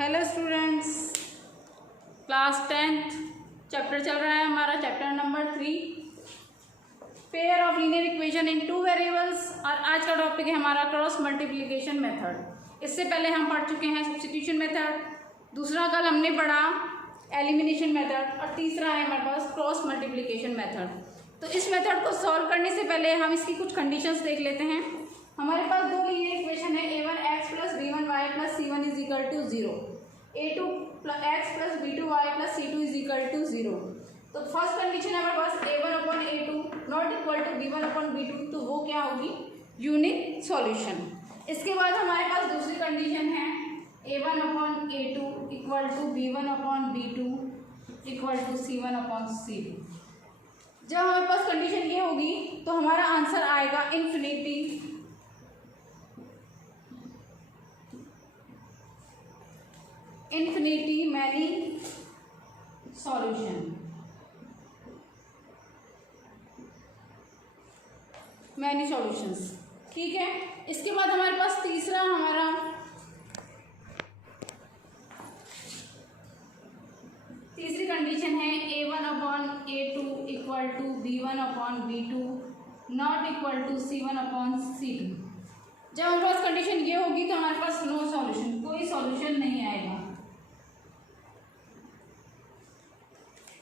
Hello students, class 10th chapter चल रहा है हमारा, chapter number 3 pair of linear equation in two variables. और आज का टॉपिक है हमारा क्रॉस मल्टीप्लिकेशन मेथड। इससे पहले हम पढ़ चुके हैं सब्स्टिट्यूशन मेथड, दूसरा कल हमने पढ़ा एलिमिनेशन मेथड और तीसरा है हमारे पास क्रॉस मल्टीप्लिकेशन मेथड। तो इस मेथड को सॉल्व करने से पहले हम इसकी कुछ कंडीशंस देख लेते हैं। हमारे पास दो लीनियर इक्वेशन है a1x plus b1y plus c1 is equal to 0, a2x plus b2y plus c2 is equal to 0। तो फर्स्ट कंडीशन है हमारे पास a1 upon a2 not equal to b1 upon b2, तो वो क्या होगी? Unique solution. इसके बाद हमारे पास दूसरी कंडीशन है a1 upon a2 equal to b1 upon b2 equal to c1 upon c2। जब हमारे पास कंडीशन ये होगी तो हमारा आंसर आएगा infinity many solution. Many solutions, ठीक है। इसके बाद हमारे पास तीसरा तीसरी कंडीशन है a1 upon a2 equal to b1 upon b2 not equal to c1 upon c2। जब हमारे पास कंडीशन ये होगी तो हमारे पास नो सॉल्यूशन, कोई सॉल्यूशन नहीं आएगा।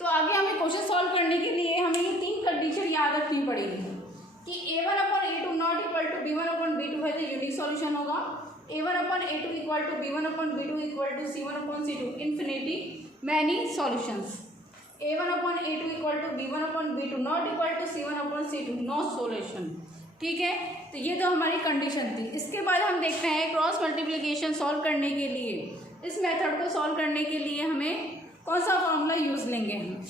तो आगे हमें क्वेश्चन सॉल्व करने के लिए हमें ये तीन कंडीशन याद रखनी पड़ेगी कि a1 upon a2 not equal to b1 upon b2 है तो यूनिक सॉल्यूशन होगा। a1 upon a2 equal to b1 upon b2 equal to c1 upon c2 infinity many solutions. a1 upon a2 equal to b1 upon b2 not equal to c1 upon c2 no solution, ठीक है। तो ये तो हमारी condition थी। इसके बाद हम देखते हैं क्रॉस मल्टीप्लिकेशन सॉल्व करने के लिए, इस मेथड को सॉल्व करने के लिए हमें कौन सा फॉर्मूला यूज लेंगे हम।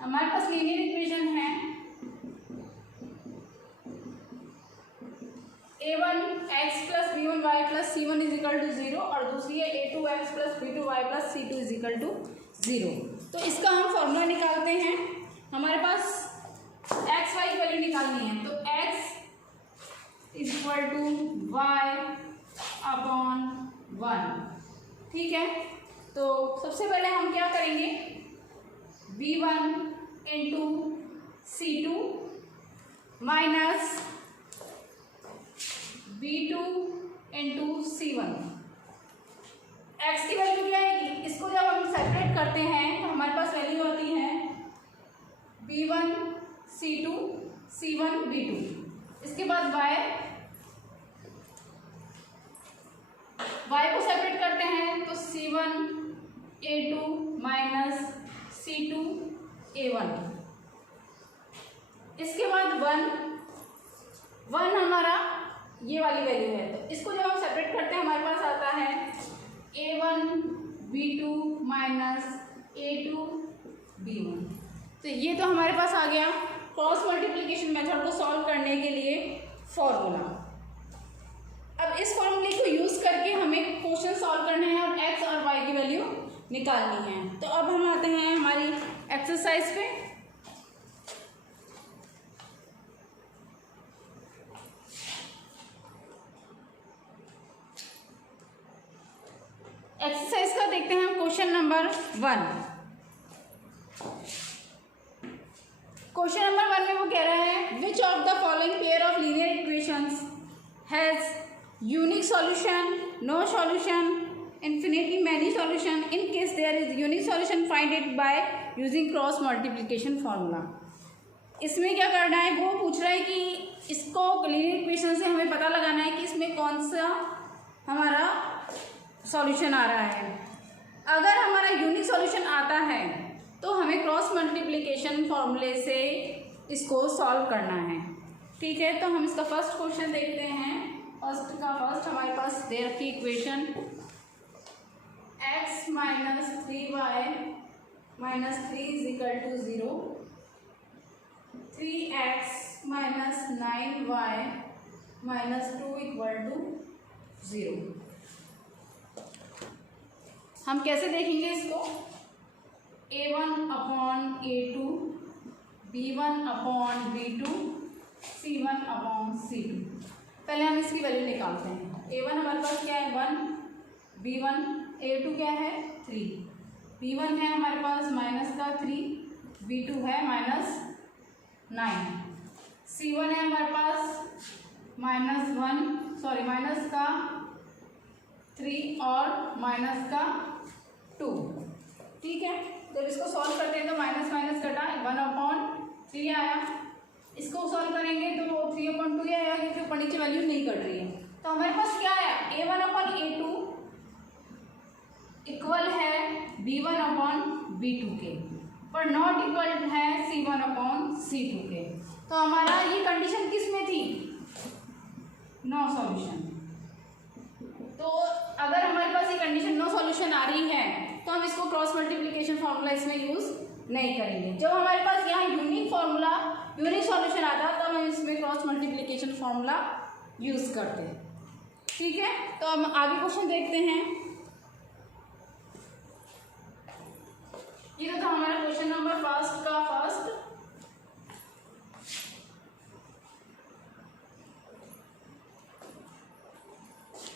हमारे पास लीनियर इक्वेशन है a1x plus b1y plus c1 is equal to 0 और दूसरी है a2x plus b2y plus c2 is equal to 0। तो इसका हम फॉर्मूला निकालते हैं। हमारे पास एक्स वाई की वैल्यू निकालनी है, तो x is equal to y upon 1, ठीक है। तो सबसे पहले हम क्या करेंगे, b1 into c2 minus b2 into c1। x की वैल्यू क्या आएगी, इसको जब हम सेपरेट करते हैं तो हमारे पास वैल्यू होती है b1 c2 c1 b2। इसके बाद y को सेपरेट करते हैं तो c1 a2 minus c2 a1। इसके बाद 1 हमारा ये वाली वैल्यू है, तो इसको जब हम सेपरेट करते हैं हमारे पास आता है a1 b2 minus a2 b1। तो ये तो हमारे पास आ गया क्रॉस मल्टीप्लिकेशन मेथड को सॉल्व करने के लिए फॉर्मूला। अब इस फॉर्मूले को यूज़ करके हमें क्वेश्चन सॉल्व करना है और x और y की वैल्यू निकालनी है। तो अब हम आते हैं हमारी एक्सरसाइज पे। एक्सरसाइज का देखते हैं हम क्वेश्चन नंबर 1। क्वेश्चन नंबर 1 में वो कह रहा है which of the following pair of linear equations has unique solution, no solution, infinity many solution. In case there is unique solution find it by using cross multiplication formula. इसमें क्या करना है, वो पूछ रहा है कि इसको लीनियर इक्वेशन से हमें पता लगाना है कि इसमें कौन सा हमारा सॉल्यूशन आ रहा है। अगर हमारा यूनिक सॉल्यूशन आता है तो हमें क्रॉस मल्टीप्लिकेशन फॉर्मूले से इसको सॉल्व करना है, ठीक है। तो हम इसका फर्स्ट क्वेश्चन देखते हैं। फर्स्ट हमारे पास दे रखी equation x minus 3y minus 3 is equal to 0, 3x minus 9y minus 2 equal to 0। हम कैसे देखेंगे इसको, A2, B1/B2, C1/C2। पहले हम इसकी वैल्यू निकालते हैं। A1 हमारे पास क्या है 1, B1, A2 क्या है 3, B1 है हमारे पास -3, B2 है -9, C1 है हमारे पास -3 और -2। ठीक है, जब इसको सॉल्व करते हैं तो माइनस माइनस कटा 1/3 आया। इसको सॉल्व करेंगे तो 3/2 आया क्योंकि ऊपर नीचे वैल्यू नहीं कट रही है। तो हमारे पास क्या आया A1/A2 इक्वल है B1/B2 के, पर नॉट इक्वल है C1/C2 के। तो हमारा ये कंडीशन किस में थी, नो सॉल्यूशन। तो अगर हमारे पास ये कंडीशन नो सॉल्यूशन आ रही है तो हम इसको क्रॉस मल्टीप्लिकेशन फार्मूला इसमें यूज नहीं करेंगे। जब हमारे पास यहाँ यूनिक सॉल्यूशन आता है तब हम इसमें क्रॉस मल्टीप्लिकेशन फार्मूला यूज करते हैं। ठीक है, तो हम आगे क्वेश्चन देखते हैं। ये तो था हमारा क्वेश्चन नंबर फर्स्ट।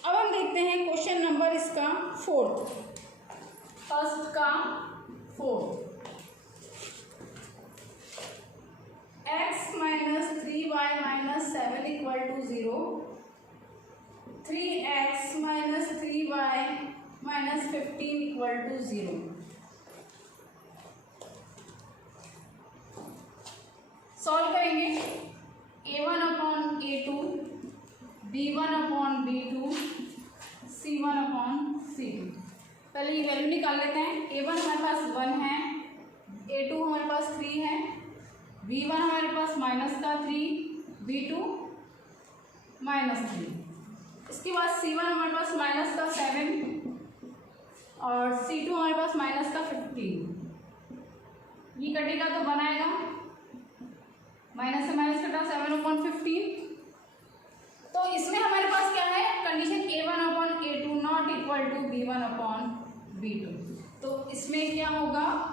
अब हम देखते हैं क्वेश्चन नंबर इसका फर्स्ट का fourth. x - 3y - 7 = 0, 3x - 3y - 15 = 0। Solve करेंगे A1/A2, B1/B2, C1/C2। पहले ये वैल्यू निकाल लेते हैं। A1 हमारे पास 1 है, A2 हमारे पास 3 है, B1 हमारे पास -3, B2 -3। इसके बाद C1 हमारे पास -7 और C2 हमारे पास -15। ये कटेगा तो बनाएगा, माइनस से माइनस कटा 7/15। तो इसमें हमारे पास क्या है condition A1/A2 not equal to B1/B2। तो इसमें क्या होगा,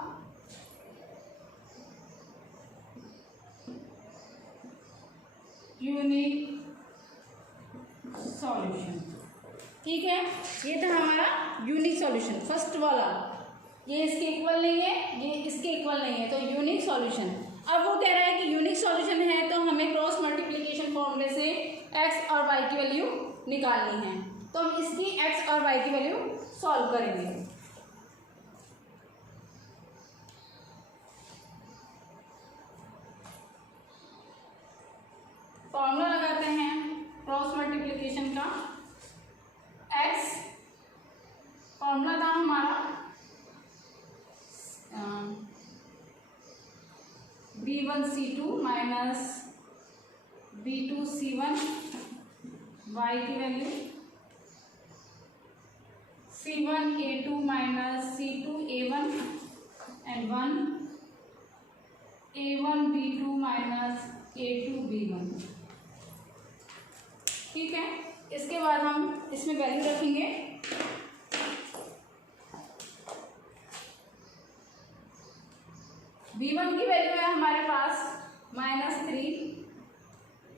यूनिक सॉल्यूशन। ठीक है, ये था हमारा यूनिक सॉल्यूशन फर्स्ट वाला। ये इसके इक्वल नहीं है, ये इसके इक्वल नहीं है, तो यूनिक सॉल्यूशन। अब वो कह रहा है कि यूनिक सॉल्यूशन है तो हमें क्रॉस मल्टीप्लिकेशन फॉर्मूले से x और y की वैल्यू निकालनी है। तो हम इसकी x और y की वैल्यू सॉल्व करेंगे। फॉर्मूला लगाते हैं क्रॉस मल्टीप्लिकेशन का। x फॉर्मूला था हमारा B1C2 - B2C1, y की value C1A2 - C2A1 and 1 A1B2 - A2B1। ठीक है, इसके बाद हम इसमें वैल्यू रखेंगे। B1 की वैल्यू है हमारे पास -3,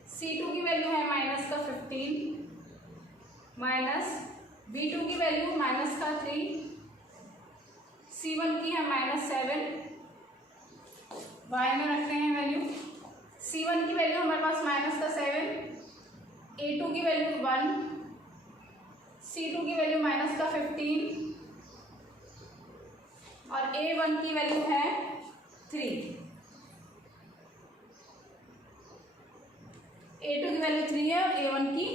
C2 की वैल्यू है -15, B2 की वैल्यू -3, C1 की है -7, y में रखते हैं वैल्यू। C1 की वैल्यू हमारे पास -7, A2 की वैल्यू 1, C2 की वैल्यू -15 और A1 की वैल्यू है 3। A2 की वैल्यू 3 है और A1 की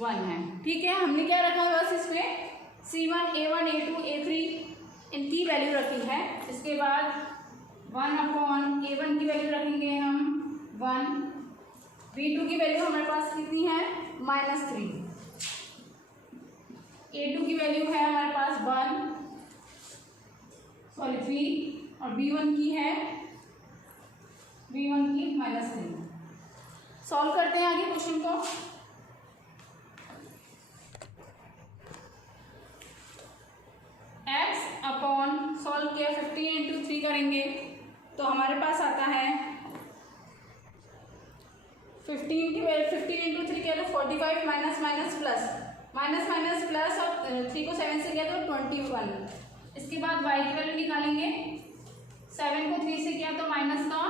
1 है। ठीक है, हमने क्या रखा है बस इसमें C1, A1, A2, A3 इनकी वैल्यू रखी है। इसके बाद 1/A1 की वैल्यू रखेंगे हम 1, B2 की वैल्यू हमारे पास कितनी है -3, A2 की वैल्यू है हमारे पास 3 और B1 की -3। सॉल्व करते हैं आगे क्वेश्चन को। x अपॉन सॉल्व किया 15 × 3 करेंगे तो हमारे पास आता है 15 इंटू 3 किया तो 45 माइनस माइनस प्लस और 3 को 7 से किया तो 21। इसके बाद y की वैल्यू निकालेंगे। 7 को 3 से किया तो माइनस का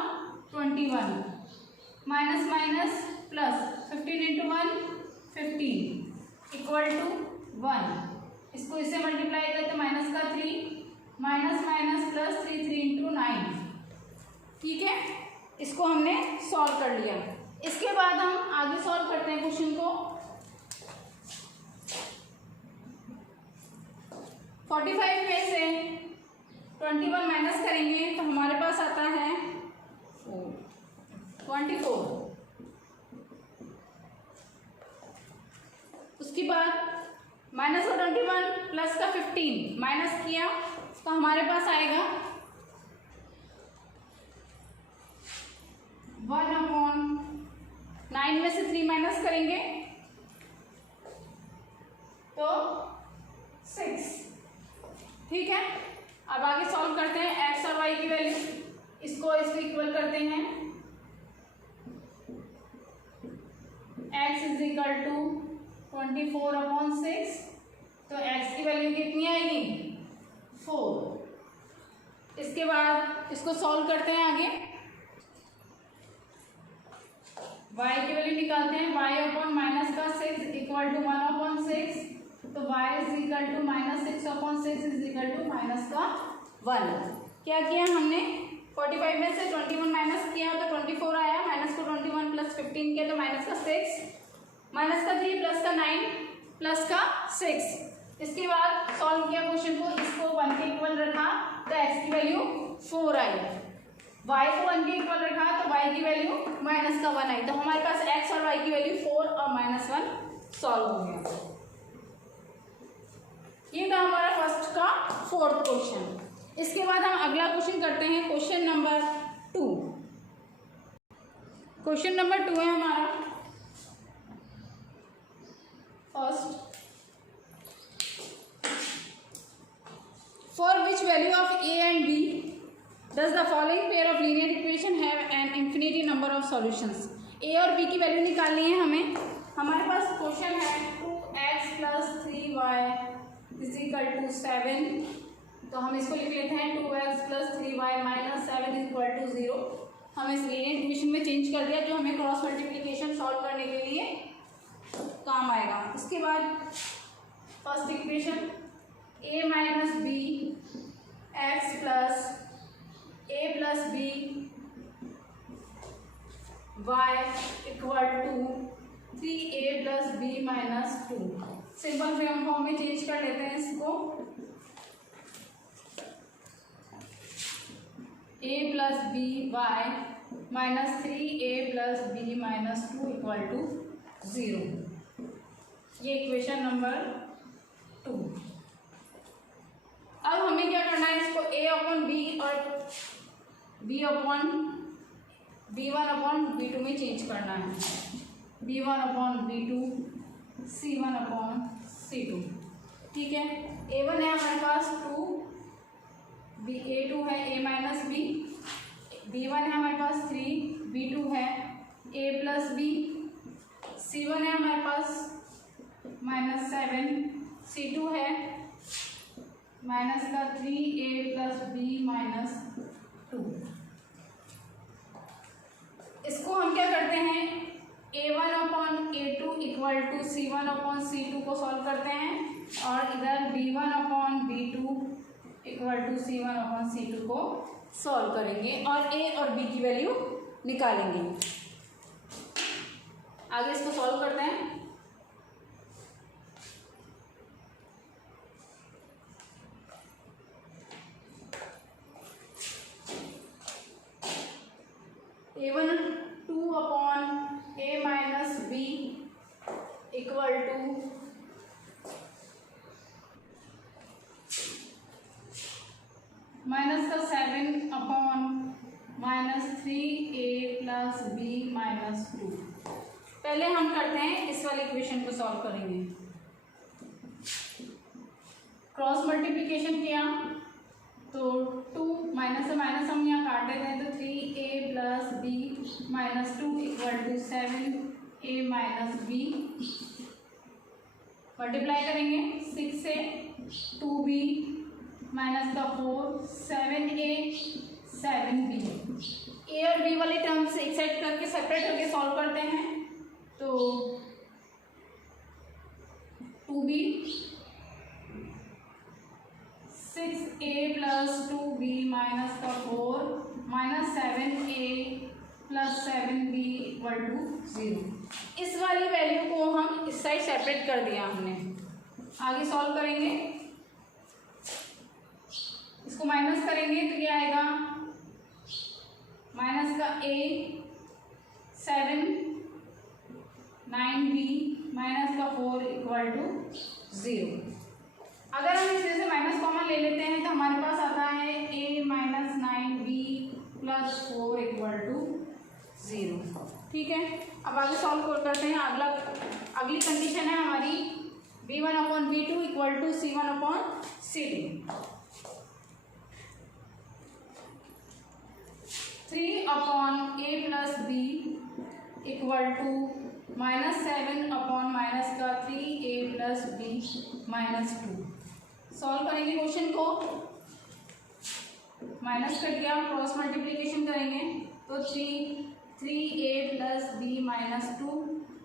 21 minus minus plus 15 into 1 15 equal to 1। इसको इससे मल्टीप्लाई करते माइनस का 3 माइनस माइनस प्लस 3 इंटू 9। ठीक है, इसको हमने सॉल्व कर लिया। इसके बाद हम आगे सॉल्व करते हैं क्वेश्चन को। 45 में से 21 माइनस करेंगे तो हमारे पास आता है 24। उसके बाद माइनस का 21 प्लस का 15 माइनस किया तो हमारे पास आएगा 1/9 में से 3 माइनस करेंगे तो 6। ठीक है, अब आगे सॉल्व करते हैं एक्स और वाई की वैल्यू। इसको इक्वल करते हैं। x इज इक्वल टू 24/6 तो x की वैल्यू कितनी आएगी 4। इसके बाद इसको सॉल्व करते हैं आगे। y की वैल्यू निकालते हैं। y अपॉन माइनस का 6 इक्वल टू 1/6 तो y is equal to minus 6/6 is equal to minus का 1। क्या किया हमने 45 में से 21 माइनस किया तो 24 आया। माइनस को 21 प्लस 15 किया तो माइनस का 6 माइनस का 3 प्लस का 9 प्लस का 6। इसके बाद सॉल्व किया क्वेश्चन को। इसको 1 के इक्वल रखा तो x की वैल्यू 4 आई। y को 1 के इक्वल रखा तो y की वैल्यू माइनस का 1 आई। तो हमारे पास x और y की वैल्यू 4 और -1 सॉल्व हो गया। ये था हमारा फर्स्ट का 4th क्वेश्चन। इसके बाद हम अगला क्वेश्चन करते हैं क्वेश्चन नंबर 2। क्वेश्चन नंबर 2 है हमारा first. For which value of a and b does the following pair of linear equation have an infinity number of solutions। a और b की वैल्यू निकालनी है हमें। हमारे पास क्वेश्चन है 2x plus 3y is equal to 7। तो हम इसको लिख लेते हैं 2x plus 3y minus 7 equal to 0। हम इस लीनियर इक्वेशन में चेंज कर दिया जो हमें क्रॉस मल्टीप्लिकेशन सॉल्व करने के लिए काम आएगा। इसके बाद first equation a minus b x plus a plus b y equal to 3a plus b minus 2। Simple form में चेंज कर लेते हैं इसको। a plus b y minus 3a plus b minus 2 equal to 0। ये equation number 2। अब हमें क्या करना है, इसको a अपॉन बी और b upon b1 upon b2 में चेंज करना है। b1 upon b2 c1 upon c2। ठीक है, a1 है हमारे पास 2 a2 है a माइनस बी, b1 है हमारे पास 3 b2 है a प्लस बी, c1 है हमारे पास -7 c2 है माइनस का 3a प्लस बी माइनस 2। इसको हम क्या करते हैं a1 upon a2 equal to c1 upon c2 को सॉल्व करते हैं और इधर b1 upon b2 equal to c1 upon c2 को सॉल्व करेंगे और a और b की वैल्यू निकालेंगे। आगे इसको सॉल्व करते हैं। a1 2 upon a minus b equal to minus का 7 upon minus 3a plus b minus 2। पहले हम करते हैं इस वाले इक्वेशन को सॉल्व करेंगे। क्रॉस मल्टीप्लिकेशन किया तो 2 - माइनस से माइनस हम यहाँ काट देते हैं, तो 3a plus b minus 2 equal to 7a minus b. Multiply करेंगे 6 से 2b माइनस का 4 7a 7b। ए और बी वाले टर्म्स एक साइड करके सेपरेट करके सॉल्व करते हैं, तो 2b 6a plus 2b minus का 4 minus 7a plus 7b equal to 0। इस वाली वैल्यू को हम इस साइड सेपरेट कर दिया हमने। आगे सॉल्व करेंगे, इसको माइनस करेंगे तो क्या आएगा, माइनस का a 7 9b माइनस का 4 इक्वल टू 0। अगर हम इसमें से माइनस कॉमन ले लेते हैं तो हमारे पास आता है a minus 9b plus 4 equal to 0। ठीक है, अब आगे सॉल्व करते हैं। अगली कंडीशन है हमारी b1 upon b2 equal to c1 upon c2। 3 upon a plus b equal to minus 7 upon minus का 3a plus b minus 2। Solve करेंगे क्वेश्चन को, माइनस कर दिया, क्रॉस मल्टीप्लीकेशन करेंगे तो 3a plus b minus 2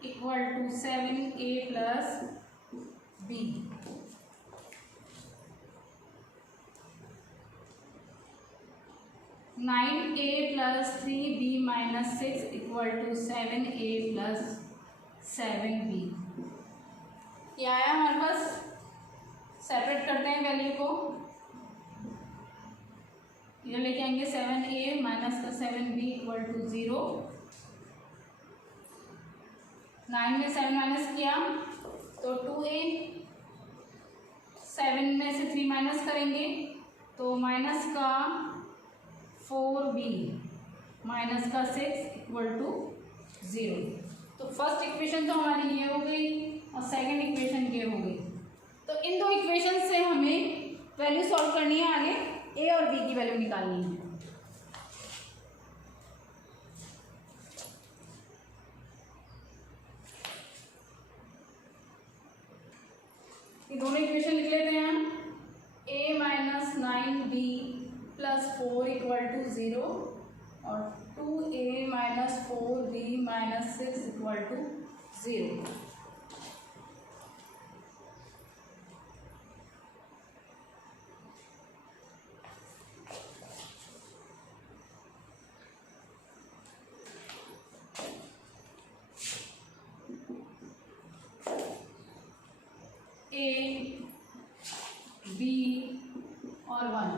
equal to 7a plus b। Nine a plus 3b minus 6 equal to 7a plus 7b। ये आया हमारे पास। सेपरेट करते हैं वैल्यू को, ये लेके आएंगे 7a माइनस का 7b इक्वल टू 0। 9 में 7 माइनस किया तो 2a, 7 में से 3 माइनस करेंगे तो माइनस का 4b माइनस का 6 इक्वल टू 0। तो फर्स्ट इक्वेशन तो हमारी ये हो गई और सेकंड इक्वेशन ये हो गई। तो इन दो इक्वेशन से हमें वैल्यू सॉल्व करनी है, आगे ए और बी की वैल्यू निकालनी है। ये दोनों इक्वेशन लिख लेते हैं हम। a minus 9b plus 4 equal to 0 और 2a minus 4b minus 6 equal to 0। A b और 1।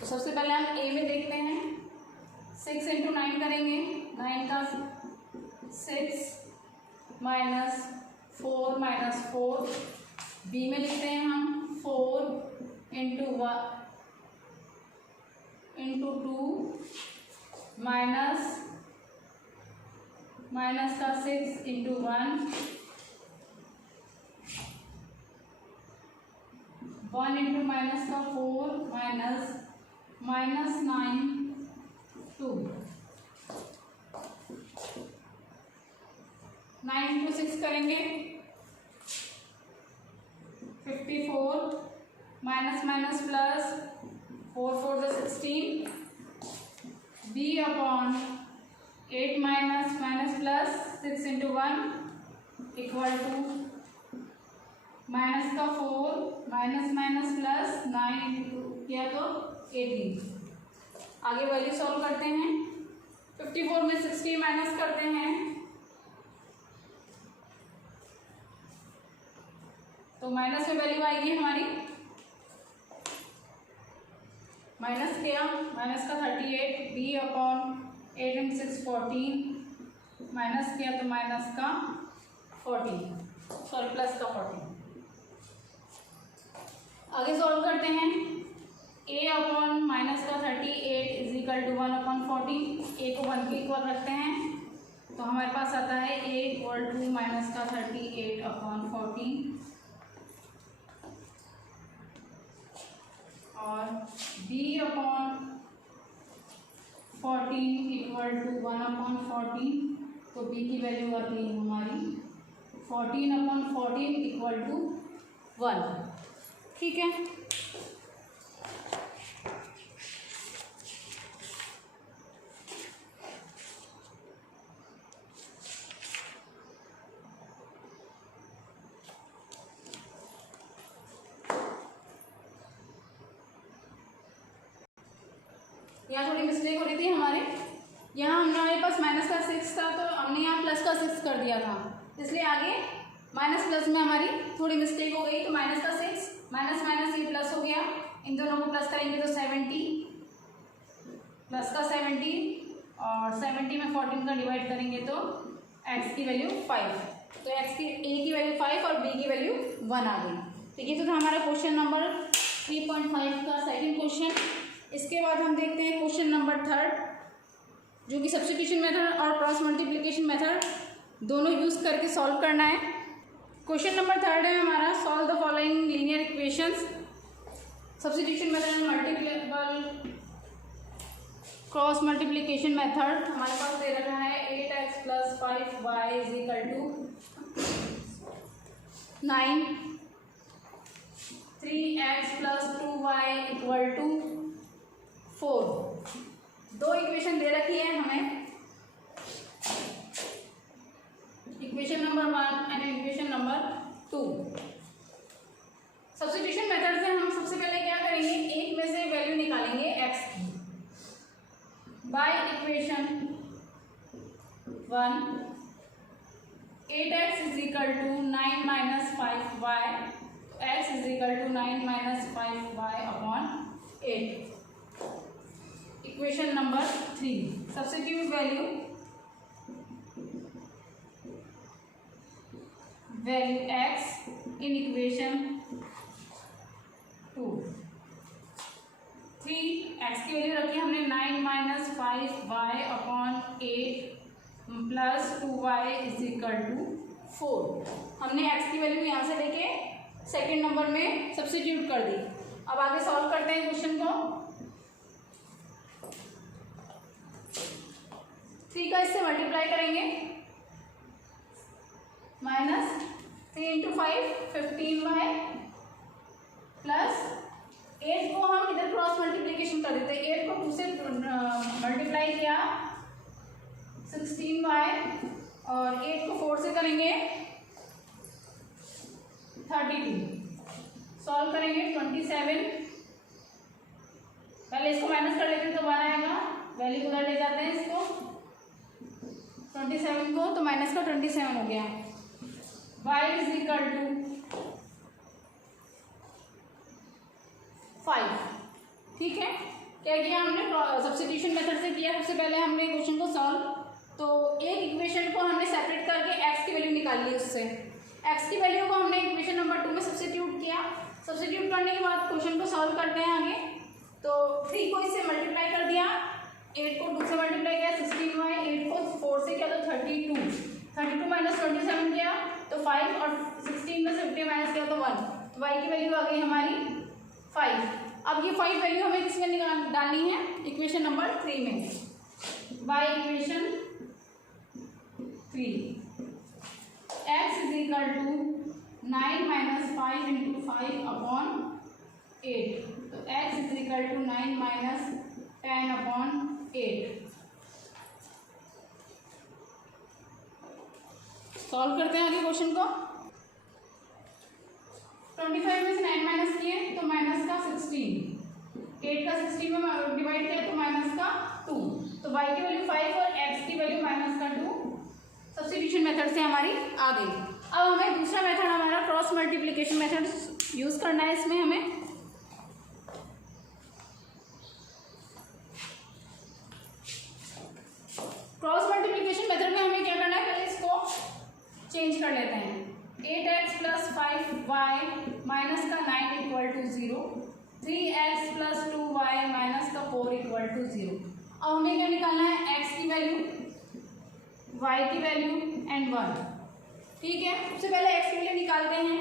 तो सबसे पहले हम ए में देखते हैं, 6 इंटू 9 करेंगे, 9 का 6 माइनस 4 माइनस 4। बी में लिखते हैं हम 4 इंटू 2 माइनस का 6 इंटू 1 1 इंटू माइनस का 4 माइनस 9 2 9 इंटू 6 करेंगे 54 minus minus plus 4 4 = 16 b upon 8 minus minus plus 6 into 1 equal to minus का 4 माइनस माइनस प्लस 9 इंटू किया तो 18। आगे वैल्यू सॉल्व करते हैं, 54 में 60 माइनस करते हैं तो माइनस में वैल्यू आएगी हमारी, माइनस किया, माइनस का 38 बी अपॉन 8 इंटू 6 14 माइनस किया तो माइनस का 14 सॉरी प्लस का 14। आगे सॉल्व करते हैं, a अपॉन माइनस का 38 is equal to 1 upon 14। a को 1 के इक्वल रखते हैं तो हमारे पास आता है a इक्वल टू माइनस का 38 अपॉन 14 और b अपॉन इक्वल टू 1/14, तो b की वैल्यू आती है हमारी 14/14 इक्वल टू 1। ठीक है, यहाँ थोड़ी मिस्टेक हो रही थी हमारे, यहाँ हमारे पास माइनस का 6 था तो हमने यहाँ प्लस का 6 कर दिया था, इसलिए आगे माइनस प्लस में हमारी थोड़ी मिस्टेक हो गई। तो माइनस का 6 माइनस माइनस ये प्लस हो गया, इन दोनों को प्लस करेंगे तो 70 प्लस का 70 और 70 में 14 का डिवाइड करेंगे तो x की वैल्यू 5, तो x की a की वैल्यू 5 और b की वैल्यू 1 आ गई। तो ये तो था हमारा क्वेश्चन नंबर 3.5 का सेकंड क्वेश्चन। इसके बाद हम देखते हैं क्वेश्चन नंबर 3, जो कि सब्स्टिट्यूशन मेथड और क्रॉस मल्टीप्लिकेशन मेथड दोनों यूज़ करके सॉल्व करना है। क्वेश्चन नंबर 3 है हमारा, solve the following linear equations. Substitution method, multiple cross multiplication method हमारे पास दे रखा है 8x + 5y = 9, 3x + 2y = 4। दो इक्वेशन दे रखी है हमें, equation number 1 and equation number 2। Substitution method से हम सबसे पहले क्या करेंगे, एक में से वैल्यू निकालेंगे x की। By equation 1, 8x = 9 - 5y, x = 9 - 5y/8। Equation number 3, substitute value x in equation 2। 3x की वैल्यू रखी हमने 9 - 5y/8 + 2y = 4। हमने x की वैल्यू यहाँ से लेके सेकेंड नंबर में सब्स्टिट्यूट कर दी। अब आगे सॉल्व करते हैं क्वेश्चन को। 3 का इससे मल्टीप्लाई करेंगे, -3 × 5 15y प्लस 8 को हम इधर क्रॉस मल्टीप्लिकेशन कर देते हैं। 8 को 2 से मल्टीप्लाई किया 16y और 8 को 4 से करेंगे 32। सॉल्व करेंगे 27, पहले इसको माइनस कर लेते हैं तो 1 आएगा, वैल्यू उधर ले जाते हैं इसको 27 को, तो माइनस का 27 हो गया। y = 5। ठीक है, क्या किया हमने, सब्स्टिट्यूशन मेथड से किया। सबसे पहले हमने क्वेश्चन को सॉल्व, तो एक इक्वेशन को हमने सेपरेट करके x की वैल्यू निकाल ली, उससे x की वैल्यू को हमने इक्वेशन नंबर 2 में सब्स्टिट्यूट किया। सब्स्टिट्यूट करने के बाद क्वेश्चन को सॉल्व करते हैं आगे। तो 3 को इससे मल्टीप्लाई कर दिया, 8 को 2 से मल्टीप्लाई किया 16y, 8 को 4 से किया तो 32 - 27 किया तो 5 और 16 में से 50 माइनस किया तो 1, तो y की वैल्यू आ गई हमारी 5। अब ये 5 वैल्यू हमें किसमें डालनी है, इक्वेशन नंबर 3 में। y इक्वेशन 3, x = 9 - 5 × 5/8, तो x = 9 - 10/8। सॉल्व करते हैं आगे क्वेश्चन को। 25 में से 9 माइनस किए तो माइनस का 16, 8 का 16 में डिवाइड किया तो माइनस का 2, तो y की वैल्यू 5 और x की वैल्यू -2 सब्स्टिट्यूशन मेथड से हमारी आ गई। अब हमें दूसरा मेथड हमारा क्रॉस मल्टीप्लिकेशन मेथड यूज करना है। इसमें हमें क्रॉस मल्टीप्लिकेशन मेथड में हमें क्या करना है, पहले इसको चेंज कर लेते हैं। 8x + 5y -9 = 0, 3x + 2y -4 = 0। अब हमें क्या निकालना है, x की वैल्यू, y की वैल्यू एंड 1। ठीक है, सबसे पहले x की वैल्यू निकालते हैं।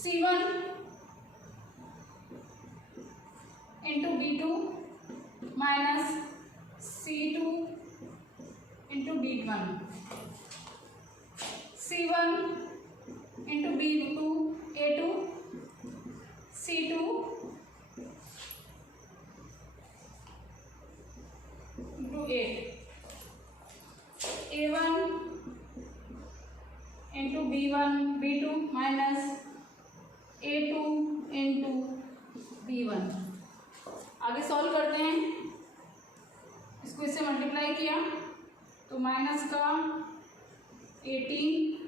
C1 × B2 - C2 into D1, C1 into B2 A2, C2 into A, A1 into B1 B2 minus A2 into B1। आगे सॉल्व करते हैं, इसको इससे मल्टीप्लाई किया तो माइनस का 18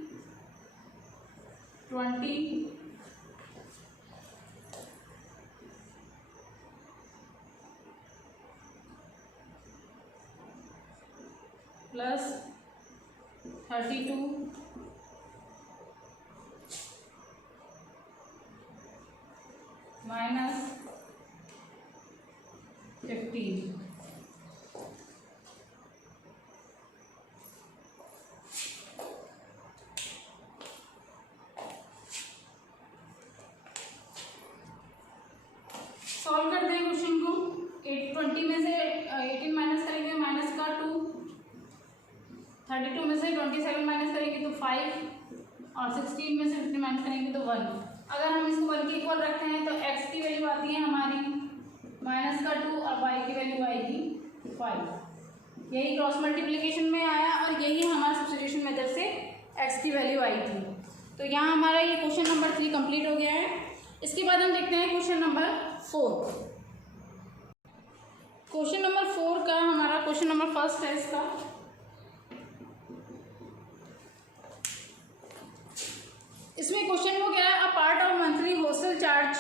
20 प्लस 32 माइनस 15। सॉल्व करते हैं क्वेश्चन को। 20 में से 18 माइनस करेंगे माइनस का 2, 32 में से 27 माइनस करेंगे तो 5 और 16 में से 50 माइनस करेंगे तो 1। अगर हम इसको 1 के इक्वल रखते हैं तो x की वैल्यू आती है हमारी माइनस का 2 और y की वैल्यू आएगी 5। यही क्रॉस मल्टीप्लिकेशन में आया और यही हमारा सब्स्टिट्यूशन मेथड से x की वैल्यू आई थी। तो यहाँ हमारा ये क्वेश्चन नंबर 3 कंप्लीट हो गया है। इसके बाद हम देखते हैं क्वेश्चन नंबर 4। क्वेश्चन नंबर 4 का हमारा क्वेश्चन नंबर फर्स्ट है इसका। इसमें क्वेश्चन को क्या है, a part of monthly hostel charge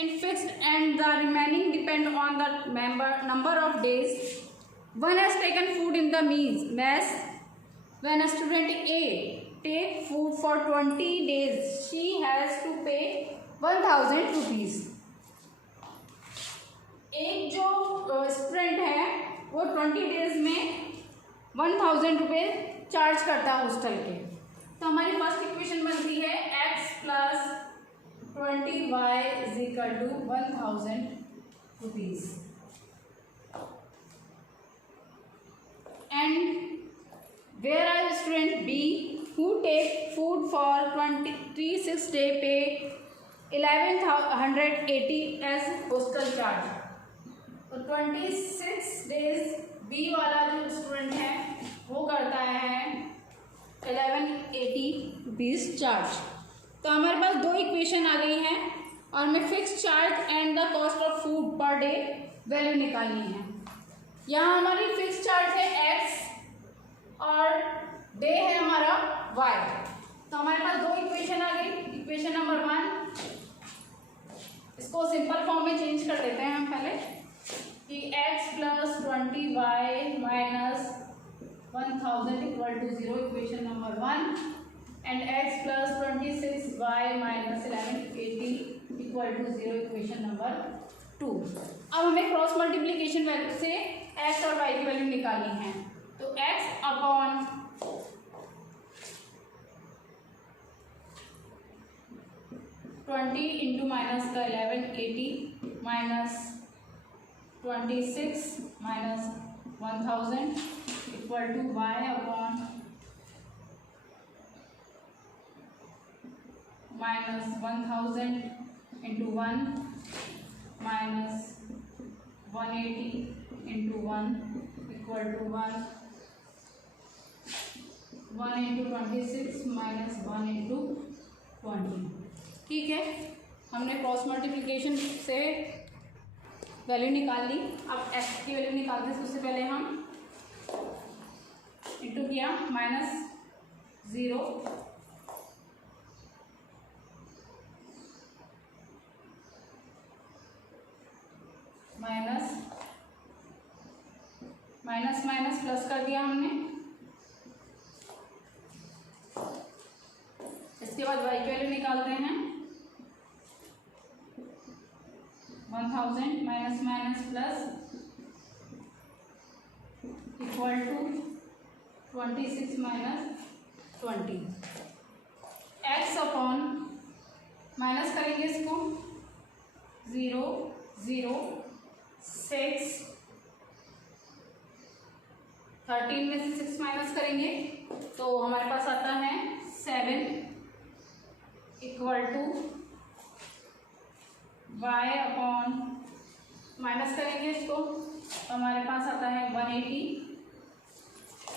in fixed and the remaining depend on the number of days one has taken food in the mess when a student A take food for 20 days she has to pay 1000 rupees. एक जो student है वो 20 days में 1000 रुपये charge करता है hostel के। तो हमारी फर्स्ट इक्वेशन बनती है x plus 20y is equal to 1000 rupees and where are student B who take food for 26 day pay 1180 as hostel charge। तो 26 डेज बी वाला जो स्टूडेंट है वो करता है 1180 रुपीज़ चार्ज। तो हमारे पास दो इक्वेशन आ गई हैं और हमें fix charge and the cost of food per day value निकालनी है। यहाँ हमारी फिक्स चार्ज है x और डे है हमारा y। तो हमारे पास दो इक्वेशन आ गई। इक्वेशन नंबर 1, इसको सिंपल फॉर्म में चेंज कर देते हैं हम पहले कि x plus 20y minus 1000 equal to 0 equation number 1 and x plus 26y minus 1180 equal to 0 equation number 2। अब हमें क्रॉस मल्टीप्लीकेशन वैल्यू से x और y की वैल्यू निकालनी है। तो x अपॉन 20 इंटू माइनस का 1180 minus 26 minus 1000 equal to y upon minus 1000 into 1 minus 180 into 1 equal to 1 into 26 minus 1 into 20। ठीक है, हमने क्रॉस मल्टीप्लिकेशन से वैल्यू निकाल ली। अब x की वैल्यू निकालते हैं। उससे पहले हम इंटू किया minus 0 minus minus minus plus कर दिया हमने। इसके बाद y की वैल्यू निकालते हैं 1000 minus minus plus equal to 26 minus 20। x upon minus करेंगे इसको 0 0 6 13 में से 6 माइनस करेंगे तो हमारे पास आता है 7 equal to y upon, minus करेंगे इसको तो हमारे पास आता है 180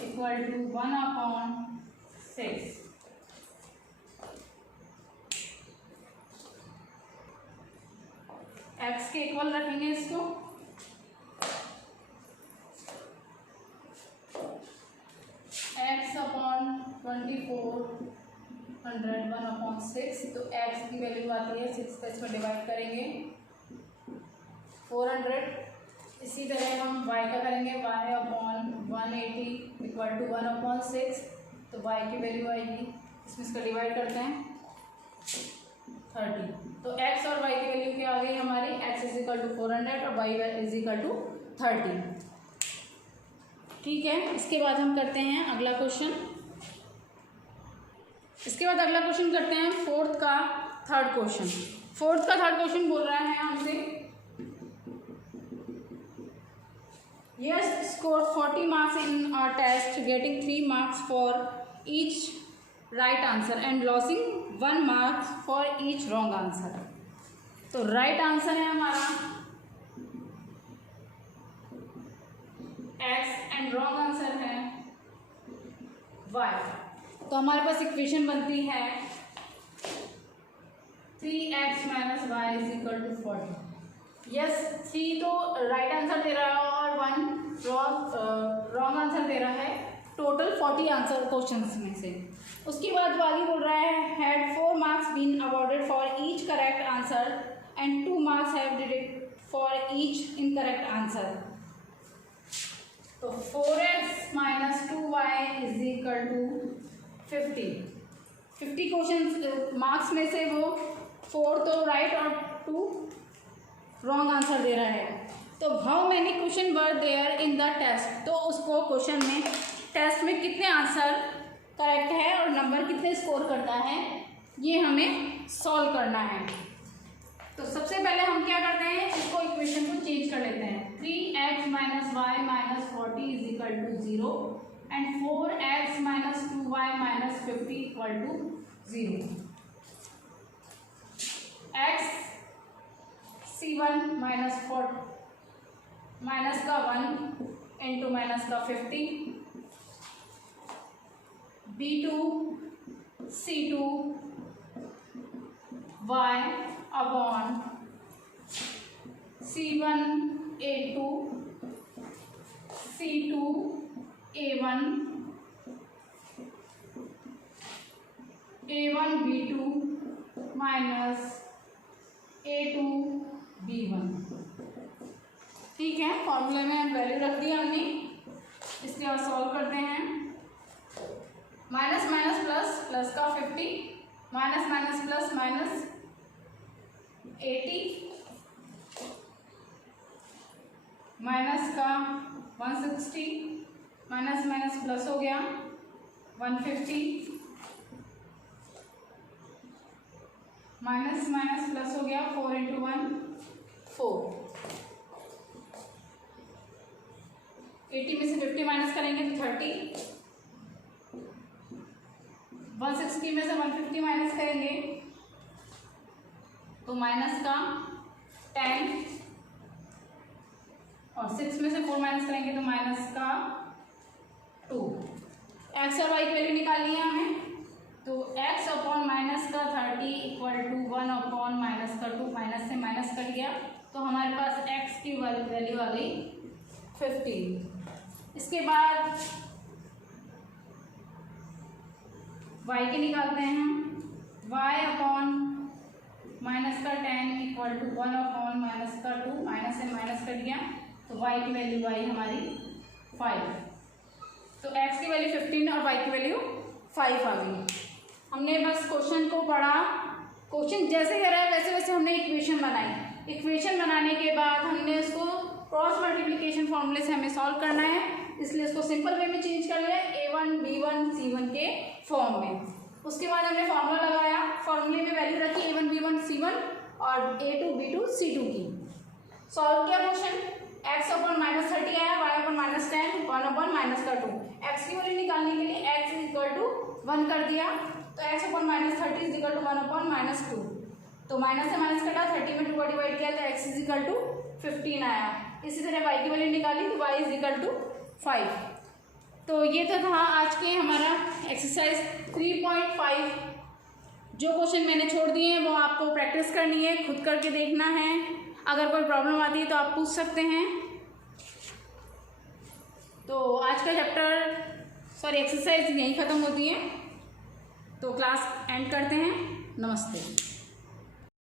इक्वल टू 1 अपॉन 6। x के इक्वल रखेंगे इसको, x अपॉन 2400 1 अपॉन 6, तो x की वैल्यू आती है 6 का इसमें डिवाइड करेंगे 400। इसी तरह हम y का करेंगे, y upon 180 equal to 1 upon 6, तो y की वैल्यू आएगी, इसमें इसका डिवाइड करते हैं 30। तो x और y की वैल्यू क्या आ गई हमारी, x इज इक्वल टू 400 और y इज इक्वल टू 30। ठीक है, इसके बाद हम करते हैं अगला क्वेश्चन। इसके बाद अगला क्वेश्चन करते हैं फोर्थ का थर्ड क्वेश्चन बोल रहा है हमसे, Yash score 40 marks in a test getting 3 marks for each right answer and losing 1 marks for each wrong answer. तो राइट आंसर है हमारा x एंड रॉन्ग आंसर है y। तो हमारे पास इक्वेशन बनती है 3x minus y is equal to 40। Yash, 3 तो राइट आंसर दे रहा है और 1 रॉन्ग आंसर दे रहा है, टोटल 40 आंसर क्वेश्चंस में से। उसके बाद आगे बोल रहा है had 4 marks been awarded for each correct answer and 2 marks have deducted for each incorrect answer. तो 4x minus 2y is equal to 50 question marks में से वो 4 तो राइट और 2 रॉन्ग आंसर दे रहा है। तो how many question were there in the test, तो उसको क्वेश्चन में टेस्ट में कितने आंसर करेक्ट है और नंबर कितने स्कोर करता है, ये हमें सॉल्व करना है। तो सबसे पहले हम क्या करते हैं, इसको इक्वेशन को चेंज कर लेते हैं। 3x minus y minus 40 is equal to 0 and 4x minus 2y minus 50 equal to 0। x c1 minus 4 minus का 1 इंटू माइनस का 50, b2 c2 y upon c1 a2 c2 a1 a1 b2 minus a2 b1। ठीक है, फॉर्मूले में value रख दी हमने। इसके बाद सॉल्व करते हैं, माइनस माइनस प्लस, प्लस का 50 minus minus plus minus 80 minus का 160 माइनस माइनस प्लस हो गया 150 माइनस माइनस प्लस हो गया 4 इंटू 1 4। 80 में से 50 माइनस करेंगे तो 30, 160 में से 150 माइनस करेंगे तो माइनस का 10 और 6 में से 4 माइनस करेंगे तो माइनस का 2। एक्स और वाई की वैल्यू निकालनी है हमें, तो x अपॉन माइनस का 30 इक्वल टू 1 अपॉन माइनस का 2, माइनस से माइनस कट गया तो हमारे पास x की वैल्यू आ गई 50। इसके बाद y के निकालते हैं हम, y अपॉन माइनस का 10 इक्वल टू 1 अपॉन माइनस का 2, माइनस से माइनस कट गया तो y की वैल्यू आई हमारी 5। तो x की वैल्यू 15 और y की वैल्यू 5 आ गई। हमने बस क्वेश्चन को पढ़ा, क्वेश्चन जैसे कह रहा है वैसे वैसे हमने इक्वेशन बनाई। इक्वेशन बनाने के बाद हमने उसको क्रॉस मल्टीप्लिकेशन फॉर्मूले से हमें सॉल्व करना है, इसलिए इसको सिंपल वे में चेंज कर लिया a1 b1 c1 के फॉर्म में। उसके बाद हमने फॉर्मूला लगाया, फॉर्मूले में वैल्यू रखी a1 b1 c1 और a2 b2 c2 की। सॉल्व किया क्वेश्चन, x अपॉन माइनस 30 आया, y upon minus 10, 1 upon minus का 2। 1 कर दिया तो x upon minus 30 is equal to 1 upon minus 2। तो माइनस से माइनस कटा, 30 में 2 का डिवाइड किया तो x इज इक्वल टू 15 आया। इसी तरह y की वैल्यू निकाली तो y इज इक्वल टू 5। तो ये तो था आज के हमारा एक्सरसाइज 3.5। जो क्वेश्चन मैंने छोड़ दिए हैं वो आपको प्रैक्टिस करनी है, खुद करके देखना है। अगर कोई प्रॉब्लम आती है तो आप पूछ सकते हैं। तो आज का एक्सरसाइज यहीं ख़त्म होती है। तो क्लास एंड करते हैं। नमस्ते।